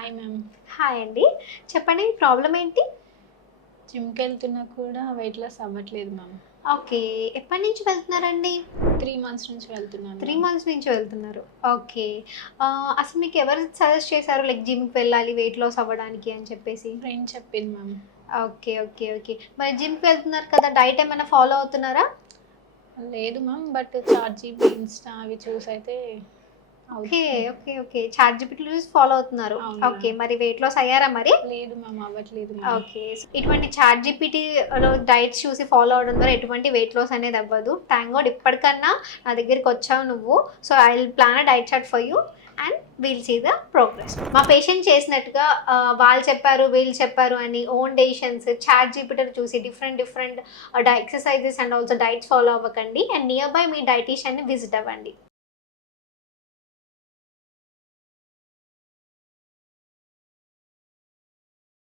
Hi ma'am. Hi అండి. చెప్పండి problem ఏంటి? జిమ్‌కెళ్తున్నా కూడా వెయిట్ లాస్ అవ్వట్లేదు మ్యామ్. ఓకే. ఎప్పటినుంచి వెళ్తున్నారండి? 3 మంత్స్ నుంచి వెళ్తున్నాను 3 మ్యామ్. మంత్స్ నుంచి వెళ్తున్నారు. ఓకే. అసలు మీకు ఎవరు సజెస్ట్ చేశారు లైక్ జిమ్‌కి వెళ్ళాలి వెయిట్ లాస్ అవ్వడానికి అని చెప్పేసి? ఫ్రెండ్ చెప్పింది మ్యామ్. ఓకే. మరి జిమ్‌కి వెళ్తున్నారు కదా! డైట్ ఏమైనా ఫాలో అవుతున్నారా? లేదు మ్యామ్. బట్ చాట్‌జీపీటీ, ఇన్‌స్టా అవి చూసైతే ఓకే. అవుతుంది. చాట్‌జిపిటీలో చూసి ఫాలో అవుతున్నారు. అవును ఓకే. మ్యామ్. మరి వెయిట్ లాస్ అయ్యారా మరి? లేదు మ్యామ్. అవ్వట్లేదు మ్యామ్. ఓకే. ఇటువంటి చాట్‌జిపిటీలో డైట్స్ చూసి ఫాలో అవ్వడం ద్వారా ఎటువంటి వెయిట్ లాస్ అనేది అవ్వదు. థాంక్ గాడ్ ఇప్పటికన్నా నా దగ్గరికొచ్చావు నువ్వు. So, I will plan a diet chart for you and we'll see the progress. మా పేషెంట్ చేసినట్టుగా వాళ్ళు చెప్పారు, వీళ్ళు చెప్పారు అని ఓన్ డెసిషన్స్ చాట్‌జిపిటీలో చూసి different different exercises and also diets follow అవ్వకండి. అండ్ నియర్ బై మీ డైటీషియన్‌ని విజిట్ అవ్వండి.